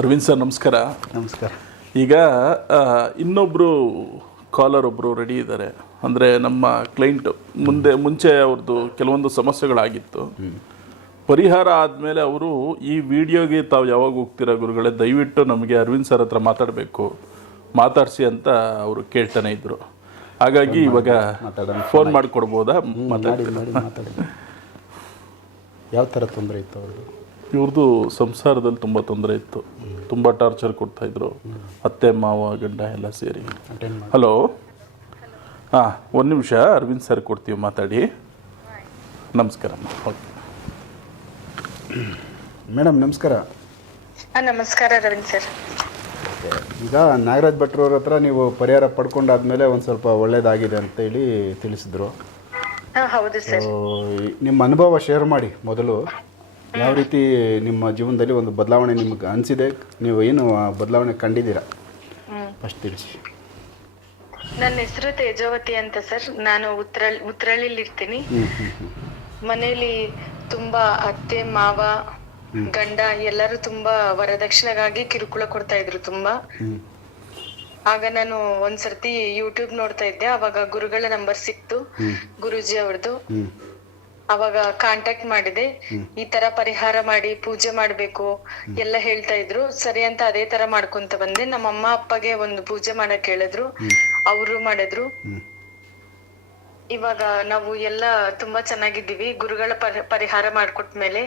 Arvind sir ನಮಸ್ಕಾರ. ನಮಸ್ಕಾರ. ಈಗ ಇನ್ನೊಬ್ಬರು ಕಾಲರ್ ಒಬ್ಬರು ರೆಡಿ ಇದ್ದಾರೆ. ಅಂದರೆ ನಮ್ಮ ಕ್ಲೈಂಟ್ ಮುಂಚೆ ಅವ್ರದ್ದು ಕೆಲವೊಂದು ಸಮಸ್ಯೆಗಳಾಗಿತ್ತು. ಪರಿಹಾರ ಆದಮೇಲೆ ಅವರು ಈ ವಿಡಿಯೋಗೆ ತಾವು ಯಾವಾಗ ಹೋಗ್ತೀರಾ ಗುರುಗಳೇ, ದಯವಿಟ್ಟು ನಮಗೆ ಅರವಿಂದ್ ಸರ್ ಹತ್ರ ಮಾತಾಡಿಸಿ ಅಂತ ಅವರು ಕೇಳ್ತಾನೆ ಇದ್ರು. ಹಾಗಾಗಿ ಇವಾಗ ಫೋನ್ ಮಾಡಿಕೊಡ್ಬೋದಾ? ಮಾತಾಡಿ. ಯಾವ ಥರ ತೊಂದರೆ ಇತ್ತು ಅವ್ರದ್ದು? ಇವ್ರದ್ದು ಸಂಸಾರದಲ್ಲಿ ತುಂಬ ತೊಂದರೆ ಇತ್ತು. ತುಂಬ ಟಾರ್ಚರ್ ಕೊಡ್ತಾಯಿದ್ರು, ಅತ್ತೆ ಮಾವ ಗಂಡ ಎಲ್ಲ ಸೇರಿ. ಹಲೋ, ಹಾಂ, ಒಂದು ನಿಮಿಷ ಅರವಿಂದ್ ಸರ್ ಕೊಡ್ತೀವಿ, ಮಾತಾಡಿ. ನಮಸ್ಕಾರಮ್ಮ. ಓಕೆ ಮೇಡಮ್ ನಮಸ್ಕಾರ. ನಮಸ್ಕಾರ ಅರವಿಂದ್ ಸರ್. ಈಗ ನಾಗರಾಜ್ ಭಟ್ರವ್ರ ಹತ್ರ ನೀವು ಪರಿಹಾರ ಪಡ್ಕೊಂಡಾದ್ಮೇಲೆ ಒಂದು ಸ್ವಲ್ಪ ಒಳ್ಳೇದಾಗಿದೆ ಅಂತೇಳಿ ತಿಳಿಸಿದ್ರು. ಹೌದು ಸರ್. ನಿಮ್ಮ ಅನುಭವ ಶೇರ್ ಮಾಡಿ. ಮೊದಲು ಯಾವ ರೀತಿ ನಿಮ್ಮ ಜೀವನದಲ್ಲಿ ಒಂದು ಬದಲಾವಣೆ ನಿಮ್ಗೆ ಅನಿಸಿದೆ, ನೀವು ಏನು ಬದಲಾವಣೆ ಕಂಡಿದ್ದೀರಾ ಫಸ್ಟ್ ತಿಳಿಸಿ. ನನ್ನ ಹೆಸರು ತೇಜಾವತಿ ಅಂತ ಸರ್. ನಾನು ಉತ್ರಳ್ಳಿಲಿ ಇರ್ತೀನಿ. ಮನೇಲಿ ತುಂಬಾ ಅತ್ತೆ ಮಾವ ಗಂಡ ಎಲ್ಲರೂ ತುಂಬಾ ವರದಕ್ಷಿಣೆಗಾಗಿ ಕಿರುಕುಳ ಕೊಡ್ತಾ ಇದ್ರು ತುಂಬಾ. ಆಗ ನಾನು ಒಂದ್ಸರ್ತಿ ಯೂಟ್ಯೂಬ್ ನೋಡ್ತಾ ಇದ್ದೆ. ಅವಾಗ ಗುರುಗಳ ನಂಬರ್ ಸಿಕ್ತು, ಗುರುಜಿ ಅವ್ರದ್ದು. ಅವಾಗ ಕಾಂಟ್ಯಾಕ್ಟ್ ಮಾಡಿದೆ. ಈ ತರ ಪರಿಹಾರ ಮಾಡಿ ಪೂಜೆ ಮಾಡ್ಬೇಕು ಎಲ್ಲ ಹೇಳ್ತಾ ಇದ್ರು. ಸರಿ ಅಂತ ಅದೇ ತರ ಮಾಡ್ಕೊಂತ ಬಂದೆ. ನಮ್ಮ ಅಮ್ಮ ಅಪ್ಪಗೆ ಒಂದು ಪೂಜೆ ಮಾಡಕ್ ಹೇಳಿದ್ರು, ಅವರು ಮಾಡಿದ್ರು. ಇವಾಗ ನಾವು ಎಲ್ಲ ತುಂಬಾ ಚೆನ್ನಾಗಿದ್ದೀವಿ ಗುರುಗಳ ಪರಿಹಾರ ಮಾಡ್ಕೊಟ್ಮೇಲೆ.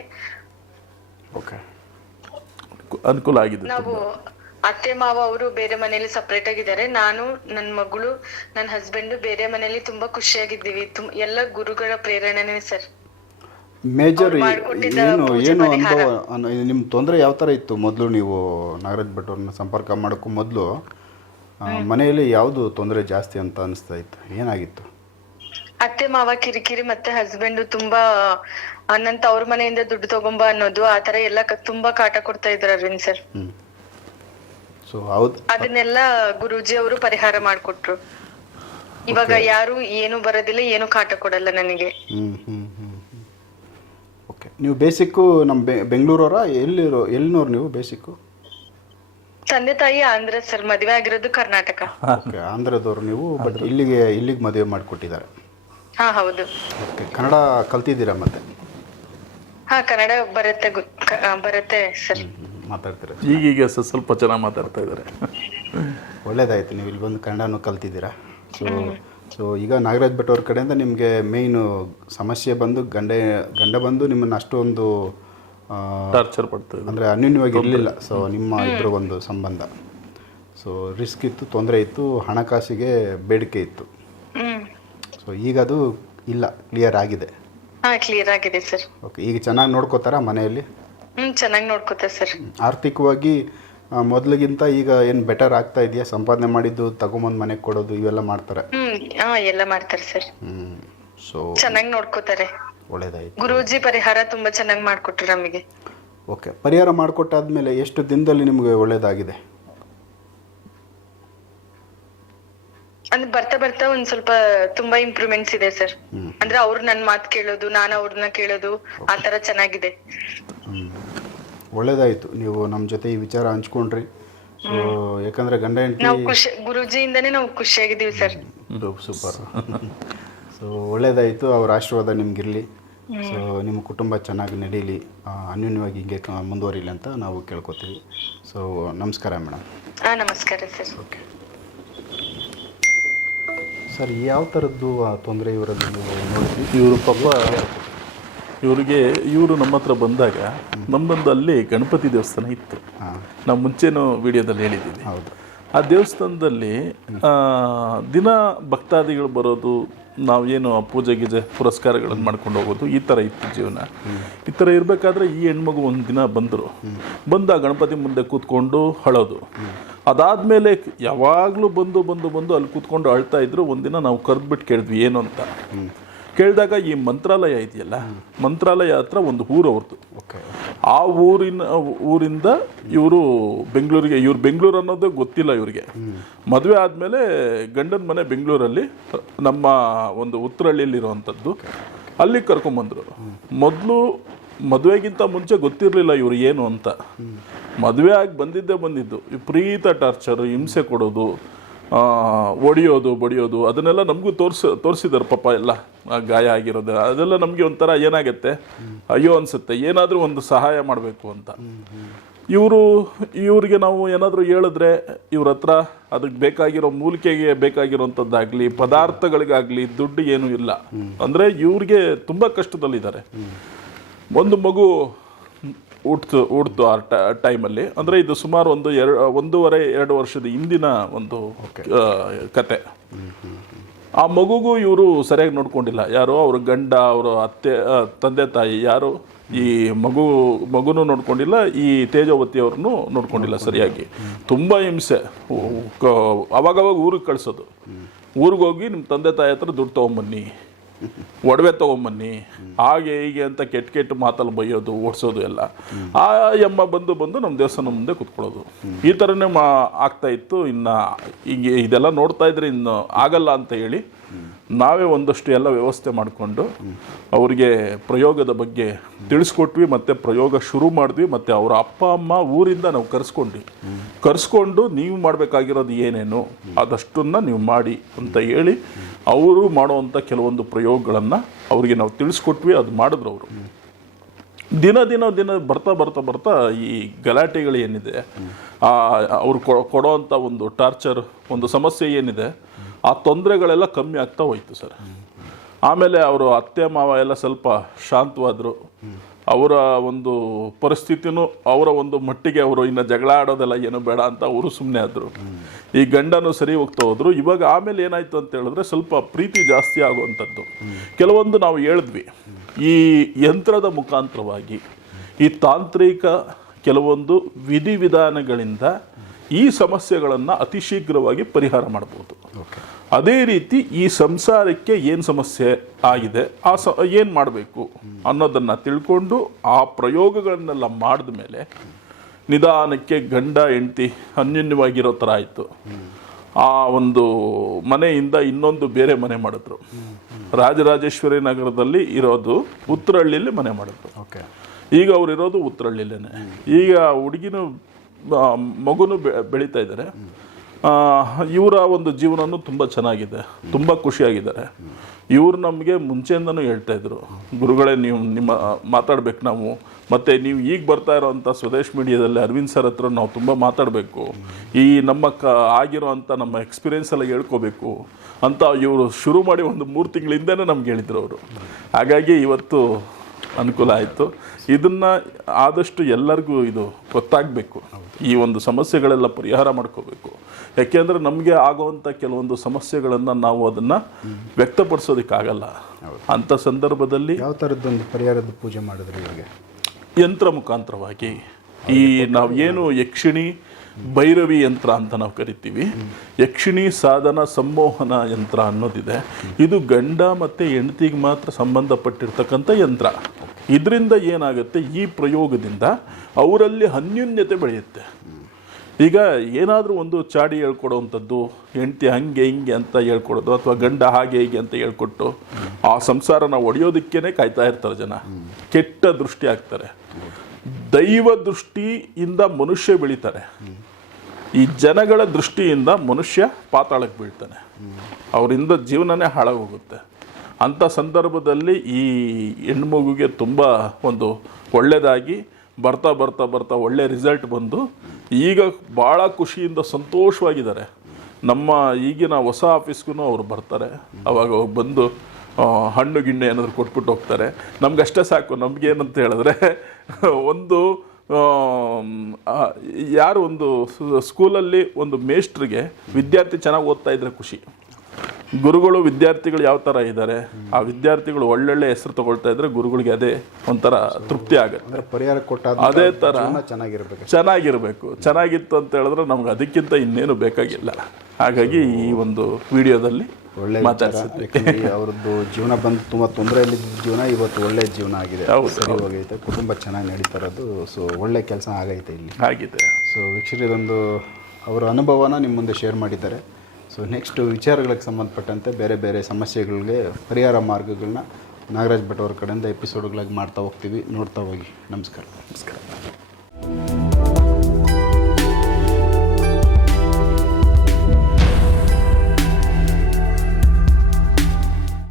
ಅನುಕೂಲ ಆಗಿದೆ. ನಾವು ಅತ್ತೆ ಮಾವ ಅವರು ಬೇರೆ ಮನೇಲಿ ಸಪರೇಟ್ ಆಗಿದ್ದಾರೆ. ನಾನು, ನನ್ನ ಮಗಳು, ನನ್ನ ಹಸ್ಬೆಂಡ್ ಬೇರೆ ಮನೇಲಿ ತುಂಬಾ ಖುಷಿಯಾಗಿದ್ದೀವಿ. ಎಲ್ಲ ಗುರುಗಳ ಪ್ರೇರಣೆನೇ ಸರ್. ಮೇಜರ್ ಏನು ಅನುಭವ, ನಿಮ್ಮ ತೊಂದರೆ ಯಾವ ಥರ ಇತ್ತು ಮೊದಲು? ನೀವು ನಾಗರಾಜ್ ಭಟ್ ಅವ್ರನ್ನ ಸಂಪರ್ಕ ಮಾಡೋಕ್ಕೂ ಮೊದಲು ಮನೆಯಲ್ಲಿ ಯಾವುದು ತೊಂದರೆ ಜಾಸ್ತಿ ಅಂತ ಅನಿಸ್ತಾ ಇತ್ತು? ಏನಾಗಿತ್ತು? ಅತ್ತೆ ಮಾವ ಕಿರಿಕಿರಿ, ಮತ್ತೆ ಹಸ್ಬೆಂಡ್ ತುಂಬಾ ಅನ್ನಂತ ಅವ್ರ ಮನೆಯಿಂದ ದುಡ್ಡು ತಗೊಂಬ ಅನ್ನೋದು, ಆತರ ಎಲ್ಲ ತುಂಬಾ ಕಾಟ ಕೊಡ್ತಾ ಇದ್ರು ಅರವಿಂದ್ ಸರ್. ಅದನ್ನೆಲ್ಲ ಗುರೂಜಿ ಅವರು ಪರಿಹಾರ ಮಾಡ್ಕೊಟ್ರು. ಇವಾಗ ಯಾರು ಏನು ಬರೋದಿಲ್ಲ, ಏನು ಕಾಟ ಕೊಡಲ್ಲ ನನಗೆ. ನೀವು ಬೇಸಿಕ್ಕು ನಮ್ಮ ಬೆಂಗಳೂರವರ? ಎಲ್ಲಿನವ್ರು ನೀವು ಬೇಸಿಕ್ಕು? ತಂದೆ ತಾಯಿ ಆಂಧ್ರ ಸರ್, ಮದುವೆ ಆಗಿರೋದು ಕರ್ನಾಟಕ. ಆಂಧ್ರದವ್ರು ನೀವು, ಬಟ್ ಇಲ್ಲಿಗೆ ಮದುವೆ ಮಾಡಿಕೊಟ್ಟಿದ್ದಾರೆ. ಹಾ ಹೌದು. ಕನ್ನಡ ಕಲ್ತಿದ್ದೀರಾ ಮತ್ತೆ? ಹಾ, ಕನ್ನಡ ಬರುತ್ತೆ ಸರ್. ಮಾತಾಡ್ತೀರಾ? ಈಗೀಗ ಸ್ವಲ್ಪ ಚೆನ್ನಾಗಿ ಮಾತಾಡ್ತಾ ಇದ್ದಾರೆ. ಒಳ್ಳೇದಾಯ್ತು, ನೀವು ಇಲ್ಲಿ ಬಂದು ಕನ್ನಡನೂ ಕಲ್ತಿದ್ದೀರಾ. ಸೊ ಈಗ ನಾಗರಾಜ್ ಭಟ್ ಅವ್ರ ಕಡೆಯಿಂದ ನಿಮಗೆ ಮೇಯ್ನು ಸಮಸ್ಯೆ ಬಂದು ಗಂಡ ಬಂದು ನಿಮ್ಮನ್ನು ಅಷ್ಟೊಂದು ಟಾರ್ಚರ್ ಪಡ್ತಾರೆ, ಅಂದರೆ ಅನ್ಯೂನ್ಯವಾಗಿ ಇರಲಿಲ್ಲ. ಸೊ ನಿಮ್ಮ ಇಬ್ಬರ ಒಂದು ಸಂಬಂಧ, ಸೊ ರಿಸ್ಕ್ ಇತ್ತು, ತೊಂದರೆ ಇತ್ತು, ಹಣಕಾಸಿಗೆ ಬೇಡಿಕೆ ಇತ್ತು. ಸೊ ಈಗ ಅದು ಇಲ್ಲ, ಕ್ಲಿಯರ್ ಆಗಿದೆ. ಕ್ಲಿಯರ್ ಆಗಿದೆ ಸರ್. ಓಕೆ, ಈಗ ಚೆನ್ನಾಗಿ ನೋಡ್ಕೋತಾರಾ ಮನೆಯಲ್ಲಿ? ಚೆನ್ನಾಗಿ ನೋಡ್ಕೋತಾರೆ ಸರ್. ಆರ್ಥಿಕವಾಗಿ ಮೊದಲಿಗಿಂತ ಈಗ ಏನು ಬೆಟರ್ ಆಗ್ತಾ ಇದೆಯಾ? ಸಂಪಾದನೆ ಮಾಡಿದ್ದು ತಗೊಂಬಂದು ಮನೆಗೆ ಕೊಡೋದು ಇವೆಲ್ಲ ಮಾಡ್ತಾರೆ? ಎಲ್ಲ ಮಾಡ್ತಾರೆ ಸರ್. ಸೊ ಚೆನ್ನಾಗಿ ನೋಡ್ಕೋತಾರೆ. ಒಳ್ಳೇದಾಯ್ತು. ಗುರೂಜಿ ಪರಿಹಾರ ತುಂಬಾ ಚೆನ್ನಾಗಿ ಮಾಡ್ಕೊಟ್ರು ನಮಗೆ. ಓಕೆ, ಪರಿಹಾರ ಮಾಡಿಕೊಟ್ಟಾದ್ಮೇಲೆ ಎಷ್ಟು ದಿನದಲ್ಲಿ ನಿಮಗೆ ಒಳ್ಳೇದಾಗಿದೆ? ಅಂದ್ರೆ ಬರ್ತಾ ಒಂದ್ ಸ್ವಲ್ಪ ತುಂಬಾ ಇಂಪ್ರೂವ್ಮೆಂಟ್ಸ್ ಇದೆ ಸರ್. ಅಂದ್ರೆ ಅವ್ರು ನನ್ ಮಾತು ಕೇಳೋದು, ನಾನು ಅವ್ರನ್ನ ಕೇಳೋದು, ಆತರ ಚೆನ್ನಾಗಿದೆ. ಒಳ್ಳೇದಾಯ್ತು, ನೀವು ನಮ್ಮ ಜೊತೆ ಈ ವಿಚಾರ ಹಂಚ್ಕೊಂಡ್ರಿ. ಸೊ ಯಾಕಂದ್ರೆ ಗಂಡ ಹೆಂಡತಿ ನಾವು ಗುರೂಜಿಯಿಂದಾನೇ ನಾವು ಖುಷಿಯಾಗಿದ್ದೀವಿ ಸರ್. ಸೂಪರ್. ಸೊ ಒಳ್ಳೇದಾಯ್ತು, ಅವ್ರ ಆಶೀರ್ವಾದ ನಿಮ್ಗಿರ್ಲಿ. ಸೊ ನಿಮ್ಮ ಕುಟುಂಬ ಚೆನ್ನಾಗಿ ನಡೀಲಿ, ಅನ್ಯೂನ್ಯವಾಗಿ ಹಿಂಗೆ ಮುಂದುವರಿಲಿ ಅಂತ ನಾವು ಕೇಳ್ಕೊತೀವಿ. ಸೊ ನಮಸ್ಕಾರ ಮೇಡಮ್. ನಮಸ್ಕಾರ ಸರ್. ಓಕೆ ಸರ್, ಯಾವ ಥರದ್ದು ತೊಂದರೆ ಇವರಲ್ಲಿ ನೀವು ನೋಡಿದ್ವಿ? ಇವರು ಪಾಪ ಇವರು ನಮ್ಮ ಹತ್ರ ಬಂದಾಗ ನಮ್ಮೊಂದು ಅಲ್ಲಿ ಗಣಪತಿ ದೇವಸ್ಥಾನ ಇತ್ತು. ನಾವು ಮುಂಚೆನೂ ವಿಡಿಯೋದಲ್ಲಿ ಹೇಳಿದ್ದೀವಿ. ಹೌದು. ಆ ದೇವಸ್ಥಾನದಲ್ಲಿ ದಿನ ಭಕ್ತಾದಿಗಳು ಬರೋದು, ನಾವೇನು ಪೂಜೆ ಗೀಜೆ ಪುರಸ್ಕಾರಗಳನ್ನು ಮಾಡ್ಕೊಂಡು ಹೋಗೋದು, ಈ ಥರ ಇತ್ತು ಜೀವನ. ಈ ಥರ ಇರಬೇಕಾದ್ರೆ ಈ ಹೆಣ್ಮಗು ಒಂದು ದಿನ ಬಂದು ಆ ಗಣಪತಿ ಮುಂದೆ ಕೂತ್ಕೊಂಡು ಅಳೋದು. ಅದಾದಮೇಲೆ ಯಾವಾಗಲೂ ಬಂದು ಅಲ್ಲಿ ಕೂತ್ಕೊಂಡು ಅಳ್ತಾ ಇದ್ರು. ಒಂದಿನ ನಾವು ಕರೆದ್ಬಿಟ್ಟು ಕೇಳಿದ್ವಿ ಏನು ಅಂತ. ಕೇಳಿದಾಗ ಈ ಮಂತ್ರಾಲಯ ಇದೆಯಲ್ಲ, ಮಂತ್ರಾಲಯ ಹತ್ರ ಒಂದು ಊರು ಅವ್ರದ್ದು. ಆ ಊರಿಂದ ಇವರು ಬೆಂಗಳೂರಿಗೆ, ಬೆಂಗಳೂರು ಅನ್ನೋದೇ ಗೊತ್ತಿಲ್ಲ ಇವ್ರಿಗೆ. ಮದುವೆ ಆದಮೇಲೆ ಗಂಡನ ಮನೆ ಬೆಂಗಳೂರಲ್ಲಿ, ನಮ್ಮ ಒಂದು ಉತ್ತರಹಳ್ಳಿಯಲ್ಲಿರುವಂಥದ್ದು. ಅಲ್ಲಿಗೆ ಕರ್ಕೊಂಬಂದರು. ಮೊದಲು ಮದುವೆಗಿಂತ ಮುಂಚೆ ಗೊತ್ತಿರಲಿಲ್ಲ ಇವರು ಏನು ಅಂತ. ಮದುವೆ ಆಗಿ ಬಂದಿದ್ದು ವಿಪರೀತ ಟಾರ್ಚರು, ಹಿಂಸೆ ಕೊಡೋದು, ಹೊಡಿಯೋದು ಬಡಿಯೋದು ಅದನ್ನೆಲ್ಲ ನಮಗೂ ತೋರಿಸಿದ್ದಾರೆ ಪಾಪ. ಎಲ್ಲ ಗಾಯ ಆಗಿರೋದು ಅದೆಲ್ಲ ನಮಗೆ ಒಂಥರ ಏನಾಗುತ್ತೆ, ಅಯ್ಯೋ ಅನಿಸುತ್ತೆ, ಏನಾದರೂ ಒಂದು ಸಹಾಯ ಮಾಡಬೇಕು ಅಂತ. ಇವ್ರಿಗೆ ನಾವು ಏನಾದರೂ ಹೇಳಿದ್ರೆ ಇವ್ರ ಹತ್ರ ಅದಕ್ಕೆ ಬೇಕಾಗಿರೋ ಮೂಲಿಕೆಗೆ ಬೇಕಾಗಿರೋಂಥದ್ದಾಗಲಿ ಪದಾರ್ಥಗಳಿಗಾಗಲಿ ದುಡ್ಡು ಏನೂ ಇಲ್ಲ. ಅಂದರೆ ಇವ್ರಿಗೆ ತುಂಬ ಕಷ್ಟದಲ್ಲಿದ್ದಾರೆ. ಒಂದು ಮಗು ಹುಡ್ತು ಆ ಟೈಮಲ್ಲಿ. ಅಂದರೆ ಇದು ಸುಮಾರು 1.5-2 ವರ್ಷದ ಹಿಂದಿನ ಒಂದು ಕತೆ. ಆ ಮಗುಗೂ ಇವರು ಸರಿಯಾಗಿ ನೋಡ್ಕೊಂಡಿಲ್ಲ. ಯಾರೋ ಅವ್ರ ಗಂಡ, ಅವರ ಅತ್ತೆ, ತಂದೆ ತಾಯಿ ಯಾರು ಈ ಮಗುನೂ ನೋಡ್ಕೊಂಡಿಲ್ಲ, ಈ ತೇಜವತಿ ಅವ್ರನ್ನೂ ನೋಡ್ಕೊಂಡಿಲ್ಲ ಸರಿಯಾಗಿ. ತುಂಬ ಹಿಂಸೆ. ಅವಾಗವಾಗ ಊರಿಗೆ ಕಳಿಸೋದು. ಊರಿಗೆ ಹೋಗಿ ನಿಮ್ಮ ತಂದೆ ತಾಯಿ ಹತ್ರ ದುಡ್ಡು ತೊಗೊಂಬನ್ನಿ, ಒಡವೆ ತೊಗೊಂಬನ್ನಿ, ಹಾಗೆ ಹೀಗೆ ಅಂತ ಕೆಟ್ಟ ಮಾತಲ್ಲಿ ಬೈಯೋದು, ಓಡಿಸೋದು ಎಲ್ಲ. ಆ ಯಮ್ಮ ಬಂದು ನಮ್ಮ ದೇವಸ್ಥಾನ ಮುಂದೆ ಕೂತ್ಕೊಳ್ಳೋದು. ಈ ಥರನೇ ಆಗ್ತಾ ಇತ್ತು. ಇನ್ನು ಹೀಗೆ ಇದೆಲ್ಲ ನೋಡ್ತಾ ಇದ್ರೆ ಇನ್ನು ಆಗಲ್ಲ ಅಂತ ಹೇಳಿ ನಾವೇ ಒಂದಷ್ಟು ಎಲ್ಲ ವ್ಯವಸ್ಥೆ ಮಾಡಿಕೊಂಡು ಅವರಿಗೆ ಪ್ರಯೋಗದ ಬಗ್ಗೆ ತಿಳಿಸ್ಕೊಟ್ವಿ. ಮತ್ತು ಪ್ರಯೋಗ ಶುರು ಮಾಡಿದ್ವಿ. ಮತ್ತು ಅವರ ಅಪ್ಪ ಅಮ್ಮ ಊರಿಂದ ನಾವು ಕರೆಸ್ಕೊಂಡು ನೀವು ಮಾಡಬೇಕಾಗಿರೋದು ಏನೇನು ಅದಷ್ಟನ್ನು ನೀವು ಮಾಡಿ ಅಂತ ಹೇಳಿ ಅವರು ಮಾಡುವಂಥ ಕೆಲವೊಂದು ಪ್ರಯೋಗಗಳನ್ನು ಅವರಿಗೆ ನಾವು ತಿಳಿಸ್ಕೊಟ್ವಿ. ಅದು ಮಾಡಿದ್ರು ಅವರು. ದಿನ ಬರ್ತಾ ಈ ಗಲಾಟೆಗಳು ಏನಿದೆ, ಅವ್ರು ಕೊಡೋವಂಥ ಒಂದು ಟಾರ್ಚರ್, ಒಂದು ಸಮಸ್ಯೆ ಏನಿದೆ, ಆ ತೊಂದರೆಗಳೆಲ್ಲ ಕಮ್ಮಿ ಆಗ್ತಾ ಹೋಯ್ತು ಸರ್. ಆಮೇಲೆ ಅವರು ಅತ್ತೆ ಮಾವ ಎಲ್ಲ ಸ್ವಲ್ಪ ಶಾಂತವಾದರು. ಅವರ ಒಂದು ಪರಿಸ್ಥಿತಿನೂ ಅವರ ಒಂದು ಮಟ್ಟಿಗೆ ಅವರು ಇನ್ನು ಜಗಳ ಆಡೋದೆಲ್ಲ ಏನು ಬೇಡ ಅಂತ ಅವರು ಸುಮ್ಮನೆ ಆದರು. ಈ ಗಂಡನೂ ಸರಿ ಹೋಗ್ತಾ ಹೋದರು. ಇವಾಗ ಆಮೇಲೆ ಏನಾಯಿತು ಅಂತ ಹೇಳಿದ್ರೆ ಸ್ವಲ್ಪ ಪ್ರೀತಿ ಜಾಸ್ತಿ ಆಗುವಂಥದ್ದು. ಕೆಲವೊಂದು ನಾವು ಹೇಳಿದ್ವಿ, ಈ ಯಂತ್ರದ ಮುಖಾಂತರವಾಗಿ ಈ ತಾಂತ್ರಿಕ ಕೆಲವೊಂದು ವಿಧಿವಿಧಾನಗಳಿಂದ ಈ ಸಮಸ್ಯೆಗಳನ್ನು ಅತಿ ಶೀಘ್ರವಾಗಿ ಪರಿಹಾರ ಮಾಡ್ಬೋದು. ಅದೇ ರೀತಿ ಈ ಸಂಸಾರಕ್ಕೆ ಏನು ಸಮಸ್ಯೆ ಆಗಿದೆ, ಏನು ಮಾಡಬೇಕು ಅನ್ನೋದನ್ನು ತಿಳ್ಕೊಂಡು ಆ ಪ್ರಯೋಗಗಳನ್ನೆಲ್ಲ ಮಾಡಿದ ಮೇಲೆ ನಿಧಾನಕ್ಕೆ ಗಂಡ ಹೆಂಡತಿ ಅನ್ಯೋನ್ಯವಾಗಿರೋ ಥರ ಆಯಿತು. ಆ ಒಂದು ಮನೆಯಿಂದ ಇನ್ನೊಂದು ಬೇರೆ ಮನೆ ಮಾಡಿದ್ರು. ರಾಜರಾಜೇಶ್ವರಿ ನಗರದಲ್ಲಿ ಇರೋದು ಉತ್ತರಹಳ್ಳಿಯಲ್ಲಿ ಮನೆ ಮಾಡಿದ್ರು. ಈಗ ಅವ್ರು ಇರೋದು ಉತ್ತರಹಳ್ಳಿಲೇನೆ. ಈಗ ಹುಡುಗಿನೂ ಮಗುನೂ ಬೆಳೀತಾ ಇದ್ದಾರೆ. ಇವರ ಒಂದು ಜೀವನನೂ ತುಂಬ ಚೆನ್ನಾಗಿದೆ, ತುಂಬ ಖುಷಿಯಾಗಿದ್ದಾರೆ. ಇವರು ನಮಗೆ ಮುಂಚೆಯಿಂದನೂ ಹೇಳ್ತಾ ಇದ್ರು, ಗುರುಗಳೇ ನೀವು ನಿಮ್ಮ ಮಾತಾಡ್ಬೇಕು ನಾವು, ಮತ್ತು ನೀವು ಈಗ ಬರ್ತಾ ಇರೋವಂಥ ಸ್ವದೇಶ್ ಮೀಡಿಯಾದಲ್ಲಿ ಅರವಿಂದ್ ಸರ್ ಹತ್ರ ನಾವು ತುಂಬ ಮಾತಾಡಬೇಕು, ಈ ನಮ್ಮ ಆಗಿರೋವಂಥ ನಮ್ಮ ಎಕ್ಸ್ಪೀರಿಯೆನ್ಸ್ ಎಲ್ಲ ಹೇಳ್ಕೋಬೇಕು ಅಂತ ಇವರು ಶುರು ಮಾಡಿ ಒಂದು 3 ತಿಂಗಳಿಂದನೇ ನಮ್ಗೆ ಹೇಳಿದ್ರು ಅವರು. ಹಾಗಾಗಿ ಇವತ್ತು ಅನುಕೂಲ ಆಯಿತು. ಇದನ್ನು ಆದಷ್ಟು ಎಲ್ಲರಿಗೂ ಇದು ಗೊತ್ತಾಗಬೇಕು. ಈ ಒಂದು ಸಮಸ್ಯೆಗಳೆಲ್ಲ ಪರಿಹಾರ ಮಾಡ್ಕೋಬೇಕು. ಯಾಕೆಂದರೆ ನಮಗೆ ಆಗುವಂಥ ಕೆಲವೊಂದು ಸಮಸ್ಯೆಗಳನ್ನು ನಾವು ಅದನ್ನು ವ್ಯಕ್ತಪಡಿಸೋದಕ್ಕಾಗಲ್ಲ. ಅಂಥ ಸಂದರ್ಭದಲ್ಲಿ ಯಾವ ಥರದ್ದೊಂದು ಪರಿಹಾರದ ಪೂಜೆ ಮಾಡಿದ್ರೆ ಇವಾಗ ಯಂತ್ರ ಮುಖಾಂತರವಾಗಿ ಈ ನಾವು ಏನು ಯಕ್ಷಿಣಿ ಭೈರವಿ ಯಂತ್ರ ಅಂತ ನಾವು ಕರಿತೀವಿ. ಯಕ್ಷಿಣಿ ಸಾಧನ ಸಂಮೋಹನ ಯಂತ್ರ ಅನ್ನೋದಿದೆ. ಇದು ಗಂಡ ಮತ್ತು ಹೆಂಡತಿಗೆ ಮಾತ್ರ ಸಂಬಂಧಪಟ್ಟಿರ್ತಕ್ಕಂಥ ಯಂತ್ರ. ಇದರಿಂದ ಏನಾಗುತ್ತೆ, ಈ ಪ್ರಯೋಗದಿಂದ ಅವರಲ್ಲಿ ಅನ್ಯೋನ್ಯತೆ ಬೆಳೆಯುತ್ತೆ. ಈಗ ಏನಾದರೂ ಒಂದು ಚಾಡಿ ಹೇಳ್ಕೊಡೋವಂಥದ್ದು, ಹೆಂಡತಿ ಹಂಗೆ ಹಿಂಗೆ ಅಂತ ಹೇಳ್ಕೊಡೋದು, ಅಥವಾ ಗಂಡ ಹಾಗೆ ಹೀಗೆ ಅಂತ ಹೇಳ್ಕೊಟ್ಟು ಆ ಸಂಸಾರನ ಒಡೆಯೋದಕ್ಕೇ ಕಾಯ್ತಾ ಇರ್ತಾರೆ ಜನ. ಕೆಟ್ಟ ದೃಷ್ಟಿ ಆಗ್ತಾರೆ. ದೈವ ದೃಷ್ಟಿಯಿಂದ ಮನುಷ್ಯ ಬೆಳೀತಾರೆ. ಈ ಜನಗಳ ದೃಷ್ಟಿಯಿಂದ ಮನುಷ್ಯ ಪಾತಾಳಕ್ಕೆ ಬೀಳ್ತಾನೆ. ಅವರಿಂದ ಜೀವನನೇ ಹಾಳಾಗೋಗುತ್ತೆ. ಅಂಥ ಸಂದರ್ಭದಲ್ಲಿ ಈ ಹೆಣ್ಮಗುಗೆ ತುಂಬ ಒಂದು ಒಳ್ಳೆಯದಾಗಿ ಬರ್ತಾ ಒಳ್ಳೆ ರಿಸಲ್ಟ್ ಬಂದು ಈಗ ಭಾಳ ಖುಷಿಯಿಂದ ಸಂತೋಷವಾಗಿದ್ದಾರೆ. ನಮ್ಮ ಈಗಿನ ಹೊಸ ಆಫೀಸ್ಗೂ ಅವರು ಬರ್ತಾರೆ. ಅವಾಗ ಬಂದು ಹಣ್ಣು ಗಿಣ್ಣು ಏನಾದರೂ ಕೊಟ್ಬಿಟ್ಟು ಹೋಗ್ತಾರೆ. ನಮಗಷ್ಟೇ ಸಾಕು. ನಮಗೇನಂತ ಹೇಳಿದ್ರೆ, ಒಂದು ಯಾರು ಒಂದು ಸ್ಕೂಲಲ್ಲಿ ಒಂದು ಮೇಸ್ಟ್ರಿಗೆ ವಿದ್ಯಾರ್ಥಿ ಚೆನ್ನಾಗಿ ಓದ್ತಾ ಇದ್ರೆ ಖುಷಿ. ಗುರುಗಳು ವಿದ್ಯಾರ್ಥಿಗಳು ಯಾವ ಥರ ಇದ್ದಾರೆ, ಆ ವಿದ್ಯಾರ್ಥಿಗಳು ಒಳ್ಳೊಳ್ಳೆ ಹೆಸರು ತಗೊಳ್ತಾ ಇದ್ರೆ ಗುರುಗಳಿಗೆ ಅದೇ ಒಂಥರ ತೃಪ್ತಿ ಆಗುತ್ತೆ. ಪರಿಹಾರ ಕೊಟ್ಟ ಅದೇ ಥರ ಚೆನ್ನಾಗಿರಬೇಕು. ಚೆನ್ನಾಗಿತ್ತು ಅಂತ ಹೇಳಿದ್ರೆ ನಮ್ಗೆ ಅದಕ್ಕಿಂತ ಇನ್ನೇನು ಬೇಕಾಗಿಲ್ಲ. ಹಾಗಾಗಿ ಈ ಒಂದು ವಿಡಿಯೋದಲ್ಲಿ ಒಳ್ಳೆ ಅವ್ರದ್ದು ಜೀವನ ಬಂದು ತುಂಬ ತೊಂದರೆಯಲ್ಲಿದ್ದ ಜೀವನ ಇವತ್ತು ಒಳ್ಳೆ ಜೀವನ ಆಗಿದೆ. ಸರಿ ಹೋಗೈತೆ, ಕುಟುಂಬ ಚೆನ್ನಾಗಿ ನಡೀತಾ ಇರೋದು. ಸೊ ಒಳ್ಳೆ ಕೆಲಸ ಆಗೈತೆ ಇಲ್ಲಿ ಆಗಿದೆ. ಸೊ ವೀಕ್ಷಕರಿದೊಂದು ಅವರ ಅನುಭವನ ನಿಮ್ಮ ಮುಂದೆ ಶೇರ್ ಮಾಡಿದ್ದಾರೆ. ಸೊ ನೆಕ್ಸ್ಟ್ ವಿಚಾರಗಳಿಗೆ ಸಂಬಂಧಪಟ್ಟಂತೆ ಬೇರೆ ಬೇರೆ ಸಮಸ್ಯೆಗಳಿಗೆ ಪರಿಹಾರ ಮಾರ್ಗಗಳನ್ನ ನಾಗರಾಜ್ ಭಟ್ ಅವ್ರ ಕಡೆಯಿಂದ ಎಪಿಸೋಡ್ಗಳಾಗಿ ಮಾಡ್ತಾ ಹೋಗ್ತೀವಿ. ನೋಡ್ತಾ ಹೋಗಿ. ನಮಸ್ಕಾರ.